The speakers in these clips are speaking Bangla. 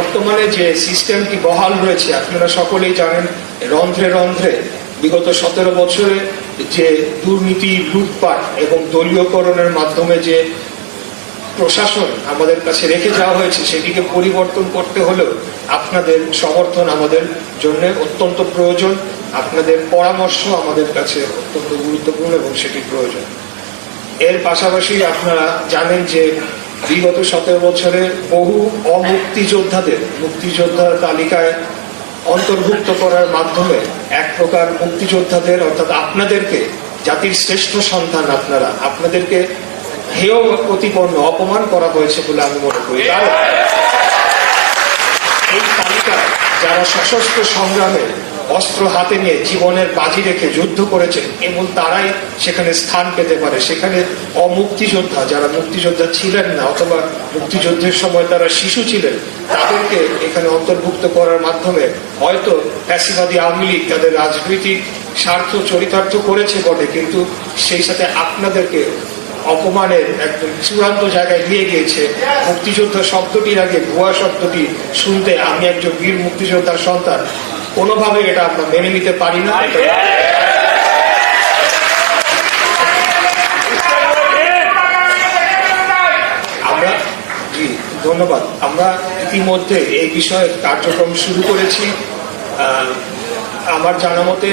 বর্তমানে যে সিস্টেমটি বহাল রয়েছে আপনারা সকলেই জানেন, রন্ধ্রে রন্ধ্রে বিগত 17 বছরে যে দুর্নীতি, লুটপাট এবং দলীয়করণের মাধ্যমে যে প্রশাসন আমাদের কাছে রেখে যাওয়া হয়েছে, সেটিকে পরিবর্তন করতে হলেও আপনাদের সমর্থন আমাদের জন্য অত্যন্ত প্রয়োজন। আপনাদের পরামর্শ আমাদের কাছে অত্যন্ত গুরুত্বপূর্ণ এবং সেটি প্রয়োজন। এর পাশাপাশি আপনারা জানেন যে বিগত 17 বছরে বহু মুক্তিযোদ্ধার তালিকায় অন্তর্ভুক্ত করার মাধ্যমে এক প্রকার মুক্তিযোদ্ধাদের অর্থাৎ আপনাদেরকে, জাতির শ্রেষ্ঠ সন্তান আপনাদেরকে হেয় প্রতিপন্ন, অপমান করা হয়েছে বলে আমি মনে করি। কারণ এই তালিকায় যারা সশস্ত্র সংগ্রামে অস্ত্র হাতে নিয়ে জীবনের বাজি রেখে যুদ্ধ করেছেন এবং তারাই সেখানে স্থান পেতে পারে। সেখানে অমুক্তিযোদ্ধা, যারা মুক্তিযোদ্ধা ছিলেন না অথবা মুক্তিযুদ্ধের সময় তারা শিশু ছিলেন, তাদেরকে এখানে অন্তর্ভুক্ত করার মাধ্যমে হয়তো ফ্যাসিবাদী আওয়ামী লীগ তাদের রাজনৈতিক স্বার্থ চরিতার্থ করেছে বটে, কিন্তু সেই সাথে আপনাদেরকে অপমানের একদম চূড়ান্ত জায়গায় নিয়ে গিয়েছে। মুক্তিযোদ্ধা শব্দটির আগে ভুয়া শব্দটি শুনতে আমি একজন বীর মুক্তিযোদ্ধার সন্তান, কোনোভাবে এটা আমরা মেনে নিতে পারি না। ধন্যবাদ। আমরা ইতিমধ্যে এই বিষয়ে কার্যক্রম শুরু করেছি। আমার জানা মতে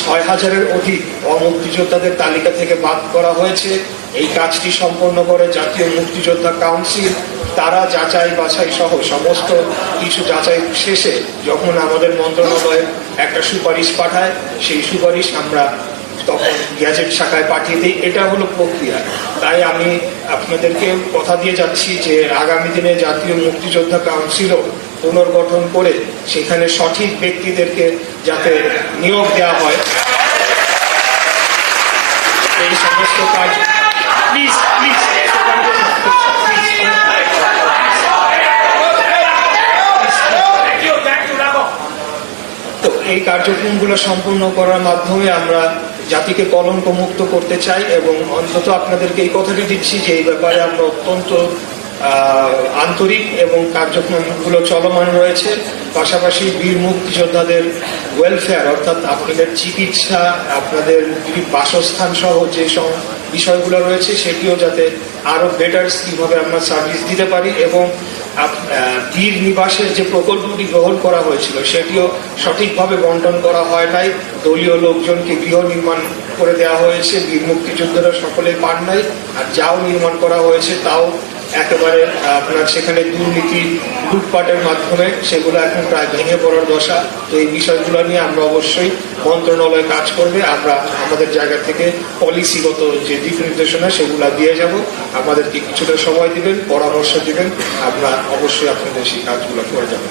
৬,০০০-এর অধিক অমুক্তিযোদ্ধাদের তালিকা থেকে বাদ করা হয়েছে। এই কাজটি সম্পন্ন করে জাতীয় মুক্তিযোদ্ধা কাউন্সিল। তারা যাচাই বাছাই সহ সমস্ত কিছু যাচাই শেষে যখন আমাদের মন্ত্রণালয়ে একটা সুপারিশ পাঠায়, সেই সুপারিশ আমরা তখন গ্যাজেট শাখায় পাঠিয়ে দিই। এটা হলো প্রক্রিয়া। তাই আমি আপনাদেরকে কথা দিয়ে যাচ্ছি যে আগামী দিনে জাতীয় মুক্তিযোদ্ধা কাউন্সিলও পুনর্গঠন করে সেখানে সঠিক ব্যক্তিদেরকে যাতে নিয়োগ দেওয়া হয়, এই সমস্ত কাজ প্লিজ তো এই কার্যক্রমগুলো সম্পূর্ণ করার মাধ্যমে আমরা জাতিকে কলঙ্ক মুক্ত করতে চাই এবং অন্তত আপনাদেরকে এই কথাটি দিচ্ছি যে এই ব্যাপারে আমরা অত্যন্ত আন্তরিক এবং কার্যক্রমগুলো চলমান রয়েছে। পাশাপাশি বীর মুক্তিযোদ্ধাদের ওয়েলফেয়ার অর্থাৎ আপনাদের চিকিৎসা, আপনাদের বাসস্থান সহ যে বিষয়গুলো রয়েছে সেটিও যাতে আরো বেটার কিভাবে আমরা সার্ভিস দিতে পারি এবং বীর নিবাসের যে প্রকল্পটি গ্রহণ করা হয়েছিল সেটিও সঠিকভাবে বন্টন করা হয় নাই। দলীয় লোকজনকে গৃহ নির্মাণ করে দেওয়া হয়েছে, বীর মুক্তিযোদ্ধারা সকলে পান নাই। আর যাও নির্মাণ করা হয়েছে তাও একেবারে আপনার সেখানে দুর্নীতি, লুটপাটের মাধ্যমে সেগুলো এখন প্রায় ভেঙে পড়ার দশা। তো এই বিষয়গুলো নিয়ে আমরা অবশ্যই মন্ত্রণালয় কাজ করবে। আমরা আমাদের জায়গা থেকে পলিসিগত যে দিক নির্দেশনা সেগুলো দিয়ে যাব। আমাদেরকে কিছুটা সময় দিবেন, পরামর্শ দিবেন, আমরা অবশ্যই আপনাদের সেই কাজগুলো করে যাবো।